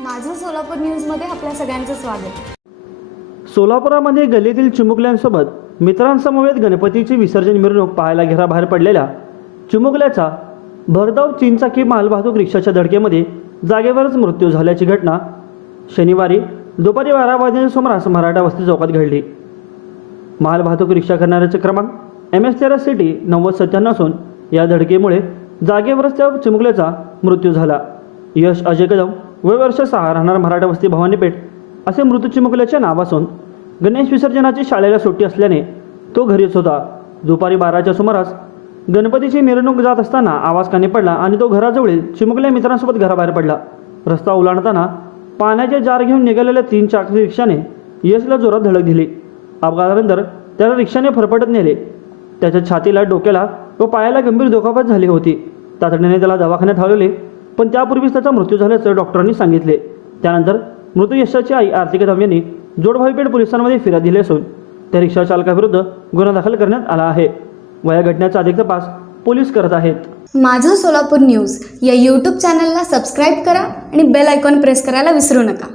माझं सोलापूर न्यूजमध्ये आपल्या सगळ्यांचं स्वागत. सोलापुरामध्ये गल्लीतील चिमुकल्यांसोबत मित्रांसमवेत गणपतीची विसर्जन मिरवणूक पाहायला घराबाहेर पडलेल्या चिमुकल्याचा भरधाव चीनचाकी मालवाहतूक रिक्षाच्या धडकेमध्ये जागेवरच मृत्यू झाल्याची घटना शनिवारी दुपारी बारा वाजण्याच्या सुमारास मराठा वस्ती चौकात घडली. मालवाहतूक रिक्षा करणाऱ्याचे क्रमांक एम एस तेरा सिटी नव्वद सत्त्याण्णव असून या धडकेमुळे जागेवरच त्या चिमुकल्याचा मृत्यू झाला. यश अजय कदम वय वर्ष सहा राहणार मराठा वस्ती भवानीपेठ असे मृत चिमुकल्याचे नाव असून गणेश विसर्जनाची शाळेला सुट्टी असल्याने तो घरीच होता. दुपारी बाराच्या सुमारास गणपतीची मिरवणूक जात असताना आवाज कानी पडला आणि तो घराजवळील चिमुकल्या मित्रांसोबत घराबाहेर पडला. रस्ता ओलांडताना पाण्याचे जार घेऊन निघालेल्या तीन चाकी रिक्षाने यशला जोरात धडक दिली. अपघातानंतर त्याला रिक्षाने फरफटत नेले. त्याच्या छातीला डोक्याला व पायाला गंभीर दुखापत झाली होती. तातडीने त्याला दवाखान्यात हलवले. पण त्यापूर्वीच त्याचा मृत्यू झाल्याचं डॉक्टरांनी सांगितले. त्यानंतर मृत यशाची आई आरती कदम यांनी जोडभाईपेठ पोलिसांमध्ये फिर्याद दिली असून त्या रिक्षा चालकाविरुद्ध गुन्हा दाखल करण्यात आला आहे. वया घटनेचा अधिक तपास पोलीस करत आहेत. माझं सोलापूर न्यूज या यूट्यूब चॅनलला सबस्क्राईब करा आणि बेल आयकॉन प्रेस करायला विसरू नका.